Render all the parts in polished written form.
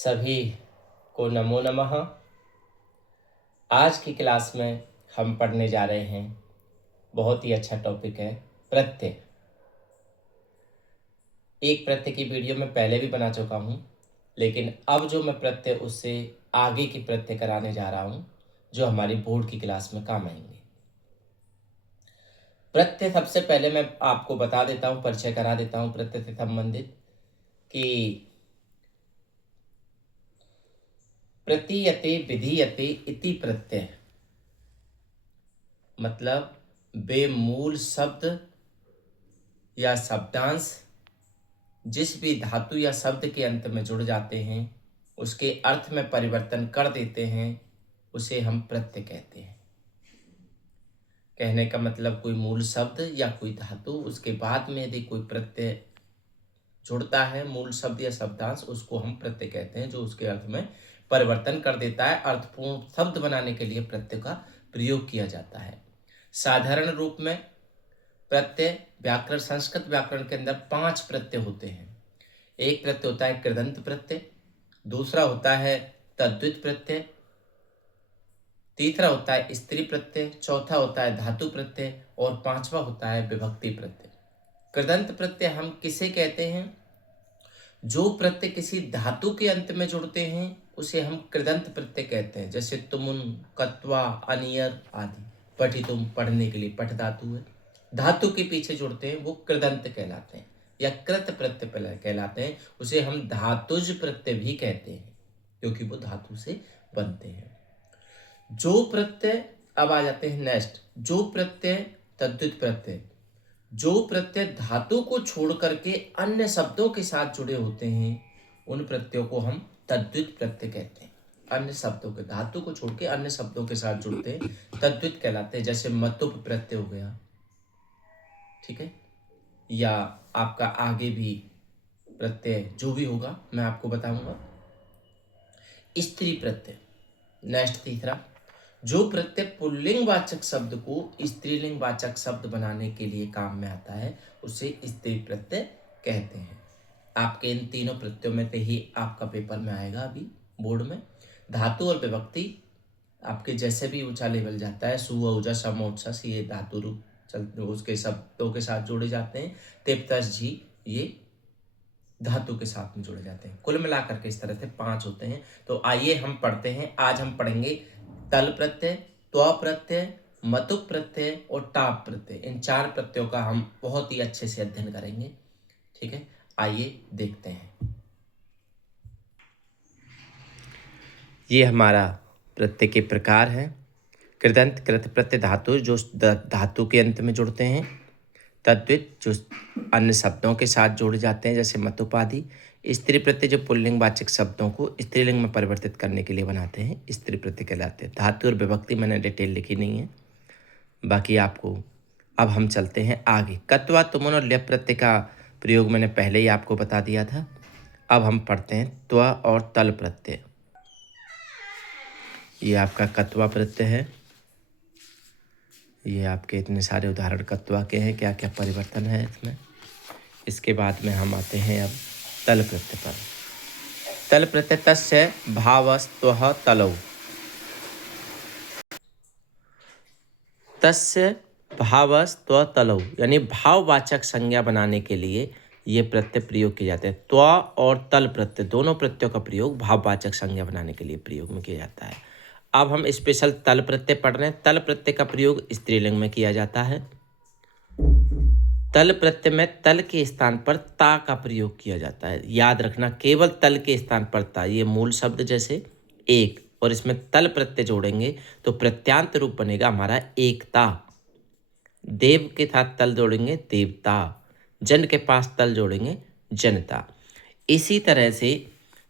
सभी को नमो नमः। आज की क्लास में हम पढ़ने जा रहे हैं, बहुत ही अच्छा टॉपिक है प्रत्यय। एक प्रत्यय की वीडियो मैं पहले भी बना चुका हूँ, लेकिन अब जो मैं प्रत्यय उससे आगे की प्रत्यय कराने जा रहा हूँ जो हमारी बोर्ड की क्लास में काम आएंगे। प्रत्यय सबसे पहले मैं आपको बता देता हूँ, परिचय करा देता हूँ प्रत्यय से संबंधित कि प्रतीयते विधीयते इति प्रत्यय मतलब वे मूल शब्द या शब्दांश जिस भी धातु या शब्द के अंत में जुड़ जाते हैं उसके अर्थ में परिवर्तन कर देते हैं, उसे हम प्रत्यय कहते हैं। कहने का मतलब कोई मूल शब्द या कोई धातु, उसके बाद में यदि कोई प्रत्यय जुड़ता है, मूल शब्द या शब्दांश, उसको हम प्रत्यय कहते हैं, जो उसके अर्थ में परिवर्तन कर देता है। अर्थपूर्ण शब्द बनाने के लिए प्रत्यय का प्रयोग किया जाता है। साधारण रूप में प्रत्यय व्याकरण, संस्कृत व्याकरण के अंदर 5 प्रत्यय होते हैं। एक प्रत्यय होता है कृदंत प्रत्यय, दूसरा होता है तद्धित प्रत्यय, तीसरा होता है स्त्री प्रत्यय, चौथा होता है धातु प्रत्यय और पांचवा होता है विभक्ति प्रत्यय। कृदंत प्रत्यय हम किसे कहते हैं? जो प्रत्यय किसी धातु के अंत में जुड़ते हैं उसे हम कृदंत प्रत्यय कहते हैं। जैसे तुमुन, कत्वा, अनियर आदि। पठितुम पढ़ने के लिए पठ धातु है, धातु के पीछे जुड़ते हैं वो कृदंत कहलाते हैं या कृत प्रत्यय कहलाते हैं। उसे हम धातुज प्रत्यय भी कहते हैं क्योंकि वो धातु से बनते हैं। जो प्रत्यय, अब आ जाते हैं नेक्स्ट, जो प्रत्यय तद्धित प्रत्यय, जो प्रत्यय धातु को छोड़ करके अन्य शब्दों के साथ जुड़े होते हैं उन प्रत्ययों को हम तद्धित प्रत्यय कहते हैं। अन्य शब्दों के, धातु को छोड़ के अन्य शब्दों के साथ जुड़ते हैं, तद्धित कहलाते हैं। जैसे मतुप प्रत्यय हो गया, ठीक है, या आपका आगे भी प्रत्यय जो भी होगा मैं आपको बताऊंगा। स्त्री प्रत्यय नेक्स्ट, तीसरा, जो प्रत्यय पुल्लिंग वाचक शब्द को स्त्रीलिंग वाचक शब्द बनाने के लिए काम में आता है उसे स्त्री प्रत्यय कहते हैं। आपके इन तीनों प्रत्ययों में से ही आपका पेपर में आएगा अभी बोर्ड में। धातु और विभक्ति आपके जैसे भी ऊंचा लेवल जाता है, सु औजा सम औजस, ये धातु रूप चलते उसके शब्दों के साथ जोड़े जाते हैं। तेप तस झी ये धातु के साथ में जुड़े जाते हैं। कुल मिलाकर के इस तरह से 5 होते हैं। तो आइए हम पढ़ते हैं। आज हम पढ़ेंगे तल प्रत्यय, त्व प्रत्यय, मतुप प्रत्यय और टाप प्रत्यय। इन 4 प्रत्ययों का हम बहुत ही अच्छे से अध्ययन करेंगे, ठीक है। आइए देखते हैं। ये हमारा प्रत्यय के प्रकार है। कृदंत कृत प्रत्यय धातु जो धातु के अंत में जुड़ते हैं, तद्धित जो अन्य शब्दों के साथ जोड़े जाते हैं जैसे मतुप आदि, स्त्री प्रत्यय जो पुल्लिंग वाचक शब्दों को स्त्रीलिंग में परिवर्तित करने के लिए बनाते हैं, स्त्री प्रत्यय कहलाते हैं। धातु और विभक्ति मैंने डिटेल लिखी नहीं है, बाकी आपको। अब हम चलते हैं आगे। कत्वा, तुमुन और ल्यप प्रत्यय का प्रयोग मैंने पहले ही आपको बता दिया था। अब हम पढ़ते हैं त्व और तल प्रत्यय। ये आपका कत्वा प्रत्यय है। ये आपके इतने सारे उदाहरण कत्वा के हैं, क्या क्या परिवर्तन है इसमें। इसके बाद में हम आते हैं अब तल प्रत्यय पर। तल प्रत्यय तस्य भावस्तः तलौ, तस्य भावस्तः तलौ यानी भाववाचक संज्ञा बनाने के लिए ये प्रत्यय प्रयोग किए जाते हैं। त्व और तल प्रत्यय दोनों प्रत्ययों का प्रयोग भाववाचक संज्ञा बनाने के लिए प्रयोग में किया जाता है। अब हम स्पेशल तल प्रत्यय पढ़ रहे हैं। तल प्रत्यय का प्रयोग स्त्रीलिंग में किया जाता है। तल प्रत्यय में तल के स्थान पर ता का प्रयोग किया जाता है। याद रखना, केवल तल के स्थान पर ता। ये मूल शब्द जैसे एक, और इसमें तल प्रत्यय जोड़ेंगे तो प्रत्यांत रूप बनेगा हमारा एकता। देव के साथ तल जोड़ेंगे देवता, जन के पास तल जोड़ेंगे जनता। इसी तरह से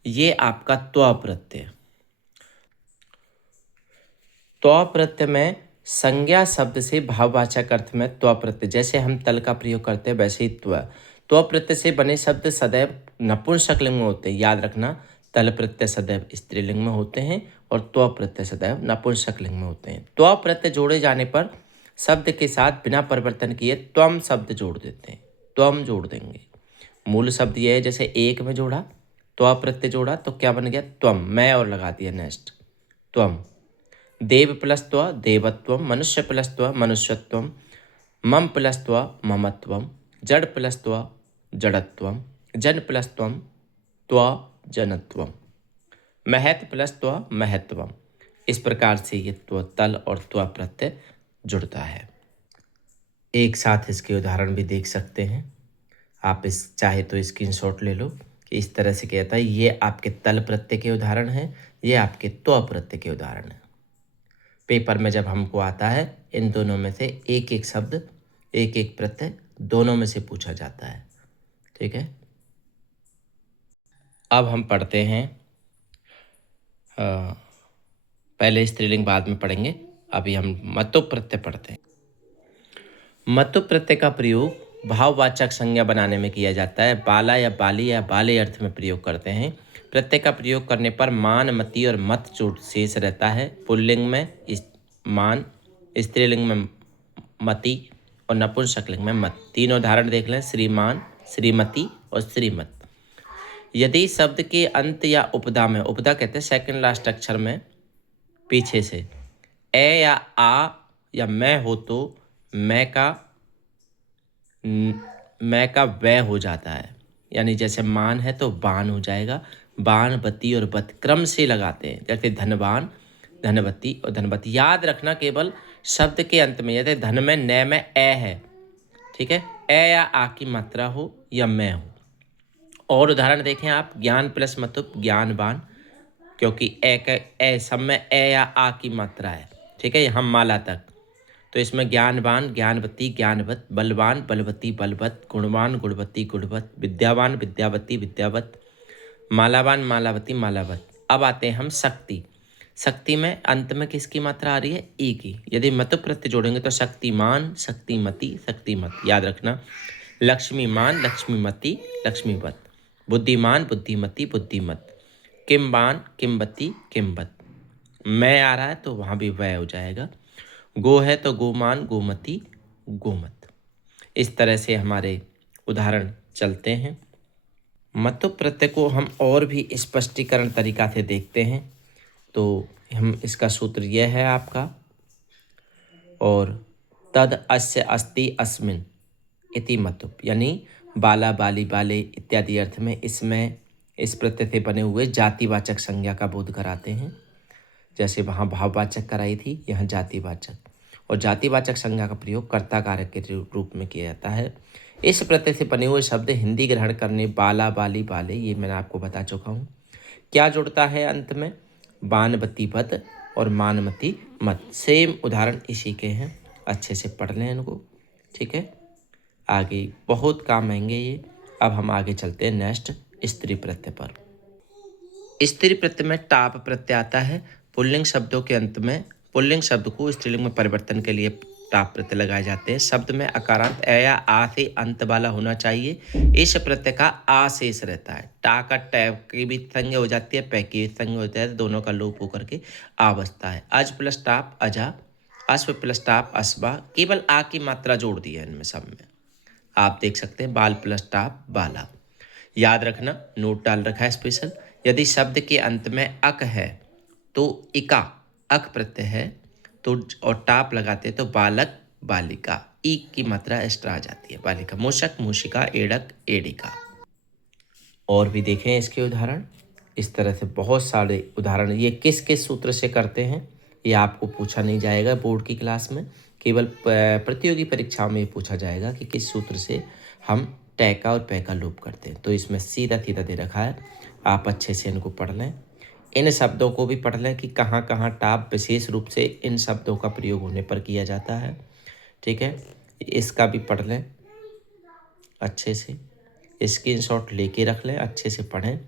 ये आपका त्व प्रत्यय, त्व प्रत्यय में संज्ञा शब्द से भाववाचक अर्थ में त्व प्रत्यय, जैसे हम तल का प्रयोग करते हैं वैसे ही त्व प्रत्यय से बने शब्द सदैव नपुंसक लिंग में होते हैं। याद रखना, तल प्रत्यय सदैव स्त्रीलिंग में होते हैं और त्व प्रत्यय सदैव नपुंसक लिंग में होते हैं। त्व प्रत्यय जोड़े जाने पर शब्द के साथ बिना परिवर्तन किए त्वम शब्द जोड़ देते हैं, त्वम जोड़ देंगे। मूल शब्द यह है, जैसे एक में जोड़ा त्वा प्रत्यय जोड़ा तो क्या बन गया? त्वम। मैं और लगा दिया नेक्स्ट, त्वम। देव प्लस त्वा देवत्वम, मनुष्य प्लस त्वा मनुष्यत्वम, मम प्लस त्वा ममत्वम, जड़ प्लस त्वा जड़त्वम, जन प्लस त्वा जनत्वम, महत प्लस त्वा महत्वम। इस प्रकार से ये त्व तल और त्वा प्रत्यय जुड़ता है। एक साथ इसके उदाहरण भी देख सकते हैं आप, इस चाहे तो स्क्रीनशॉट ले लो कि इस तरह से कहता है। ये आपके तल प्रत्यय के उदाहरण हैं, ये आपके त्व प्रत्यय के उदाहरण हैं। पेपर में जब हमको आता है इन दोनों में से एक एक शब्द, एक एक प्रत्यय दोनों में से पूछा जाता है। ठीक है, अब हम पढ़ते हैं, पहले स्त्रीलिंग बाद में पढ़ेंगे, अभी हम मतु प्रत्यय पढ़ते हैं। मतु प्रत्यय का प्रयोग भाववाचक संज्ञा बनाने में किया जाता है। बाला या बाली या बाले अर्थ में प्रयोग करते हैं। प्रत्यय का प्रयोग करने पर मान, मति और मत चोट शेष रहता है। पुल्लिंग में मान, स्त्रीलिंग में मति और नपुंसकलिंग में मत। तीनों उदाहरण देख लें, श्रीमान, श्रीमती और श्रीमत। यदि शब्द के अंत या उपदा में, उपदा कहते हैं सेकंड लास्ट अक्षर में पीछे से, ए या आ या मैं हो तो मैं का वह हो जाता है। यानी जैसे मान है तो बान हो जाएगा। बान, बत्ती और बत क्रम से लगाते हैं, जैसे धनवान, धनवती और धनवती। याद रखना केवल शब्द के अंत में, जैसे धन में न में ए है, ठीक है, ए या आ की मात्रा हो या मैं हो। और उदाहरण देखें आप, ज्ञान प्लस मतुप ज्ञानवान, क्योंकि ए सब में ए या आ की मात्रा है। ठीक है, हम माला तक, तो इसमें ज्ञानवान, ज्ञानवती, ज्ञानवत, बलवान, बलवती, बलवत, गुणवान, गुणवती, गुणवत, विद्यावान, विद्यावती, विद्यावत, मालावान, मालावती, मालावत। अब आते हैं हम शक्ति। शक्ति में अंत में किसकी मात्रा आ रही है? ई की। यदि मतु प्रत्यय जोड़ेंगे तो शक्तिमान, शक्तिमती, शक्तिमत। याद रखना, लक्ष्मीमान, लक्ष्मीमती, लक्ष्मीवत, बुद्धिमान, बुद्धिमती, बुद्धिमत, किम्बान, किम्बती, किम्बत। मैं आ रहा है तो वहाँ भी वह हो जाएगा। गो है तो गोमान, गोमती, गोमत। इस तरह से हमारे उदाहरण चलते हैं। मतु प्रत्यय को हम और भी स्पष्टीकरण तरीका से देखते हैं, तो हम इसका सूत्र यह है आपका, और तद अस्य अस्ति अस्मिन इति मतुप, यानी बाला, बाली, बाले इत्यादि अर्थ में इसमें इस प्रत्यय से बने हुए जातिवाचक संज्ञा का बोध कराते हैं। जैसे वहाँ भाववाचक कराई थी, यहाँ जातिवाचक। और जातिवाचक संज्ञा का प्रयोग कर्ता कारक के रूप में किया जाता है। इस प्रत्यय से बने हुए शब्द हिंदी ग्रहण करने, बाला, बाली, बाले, ये मैंने आपको बता चुका हूँ। क्या जुड़ता है अंत में? बानवती पद और मानमती मत। सेम उदाहरण इसी के हैं, अच्छे से पढ़ लें इनको। ठीक है, आगे बहुत काम आएंगे ये। अब हम आगे चलते हैं नेक्स्ट स्त्री प्रत्यय पर। स्त्री प्रत्यय में टाप प्रत्यय आता है। पुल्लिंग शब्दों के अंत में, पुल्लिंग शब्द को स्त्रीलिंग में परिवर्तन के लिए टाप प्रत्यय लगाए जाते हैं। शब्द में अकारांत ए या आ से अंत वाला होना चाहिए। इस प्रत्यय का आ शेष रहता है। टा का टैप की भी संज्ञा हो जाती है, पै की संज्ञा होती है, दोनों का लोप होकर के आ बचता है। अज प्लस टाप अजा, अश्व प्लस टाप अस्वा, केवल आ की मात्रा जोड़ दी है इनमें सब में। आप देख सकते हैं बाल प्लस टाप बाला। याद रखना, नोट डाल रखा है स्पेशल। यदि शब्द के अंत में अक है तो इका, अक प्रत्यय है तो, और टाप लगाते तो बालक, बालिका, ई की मात्रा एक्स्ट्रा आ जाती है। बालिका, मूषक, मूषिका, एड़क, एडिका। और भी देखें इसके उदाहरण। इस तरह से बहुत सारे उदाहरण, ये किस किस सूत्र से करते हैं ये आपको पूछा नहीं जाएगा बोर्ड की क्लास में, केवल प्रतियोगी परीक्षाओं में पूछा जाएगा कि किस सूत्र से हम टै का और पै का लोप करते हैं। तो इसमें सीधा सीधा दे रखा है, आप अच्छे से इनको पढ़ लें। इन शब्दों को भी पढ़ लें कि कहाँ कहाँ टाप विशेष रूप से इन शब्दों का प्रयोग होने पर किया जाता है। ठीक है, इसका भी पढ़ लें अच्छे से, स्क्रीनशॉट लेके रख लें, अच्छे से पढ़ें।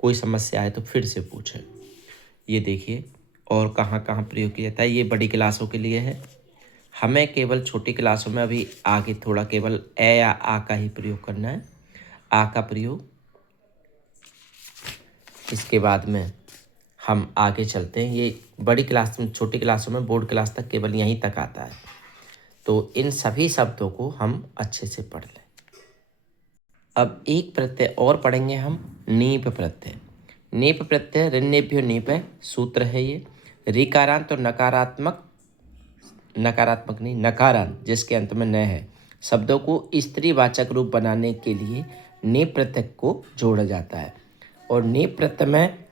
कोई समस्या आए तो फिर से पूछें। ये देखिए और कहाँ कहाँ प्रयोग किया जाता है, ये बड़ी क्लासों के लिए है। हमें केवल छोटी क्लासों में अभी आगे थोड़ा केवल ए या आ का ही प्रयोग करना है, आ का प्रयोग। इसके बाद में हम आगे चलते हैं। ये बड़ी क्लास में, छोटी क्लासों में, बोर्ड क्लास तक केवल यहीं तक आता है। तो इन सभी शब्दों को हम अच्छे से पढ़ लें। अब एक प्रत्यय और पढ़ेंगे हम, नीप प्रत्यय। नीप प्रत्यय ऋन्नेभ्यो नीप सूत्र है ये। ऋकारांत और नकारात्मक नहीं, नकारांत जिसके अंत में न है, शब्दों को स्त्रीवाचक रूप बनाने के लिए नीप प्रत्यय को जोड़ा जाता है। और नीप प्रत्यय में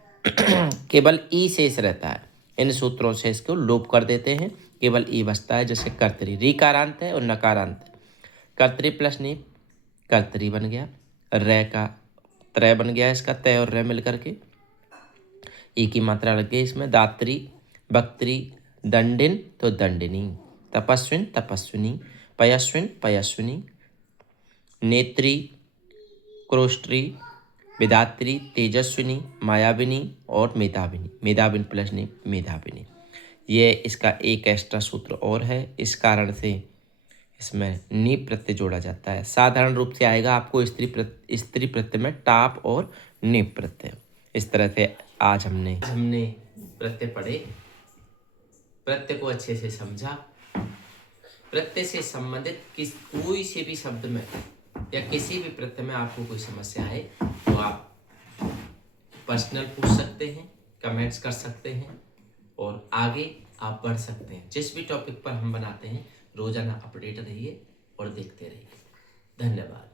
केवल ई शेष रहता है। इन सूत्रों से इसको लोप कर देते हैं, केवल ई बचता है। जैसे कर्तरी, ऋकारांत है और नकारांत है। कर्तरी प्लस नीप कर्तरी बन गया। रै का त्रय बन गया, इसका तय और रै मिल करके ई की मात्रा लग गई इसमें। दात्री, बक्त्री, दंडिन तो दंडिनी, तपस्विन तपस्विनी, पयस्विन पयस्विनी, नेत्री, क्रोष्ट्री, विधात्री, तेजस्विनी, मायाविनी और मेधाविनी। मेधाविनी प्लस नहीं मेधाविनी। ये इसका एक एक्स्ट्रा सूत्र और है, इस कारण से इसमें नीप प्रत्यय जोड़ा जाता है। साधारण रूप से आएगा आपको स्त्री प्रत्यय में टाप और नीप प्रत्यय। इस तरह से आज हमने प्रत्यय पढ़े, प्रत्यय को अच्छे से समझा। प्रत्यय से संबंधित कोई से भी शब्द में या किसी भी प्रत्यय में आपको कोई समस्या है तो आप पर्सनल पूछ सकते हैं, कमेंट्स कर सकते हैं और आगे आप बढ़ सकते हैं। जिस भी टॉपिक पर हम बनाते हैं रोजाना अपडेट रहिए और देखते रहिए। धन्यवाद।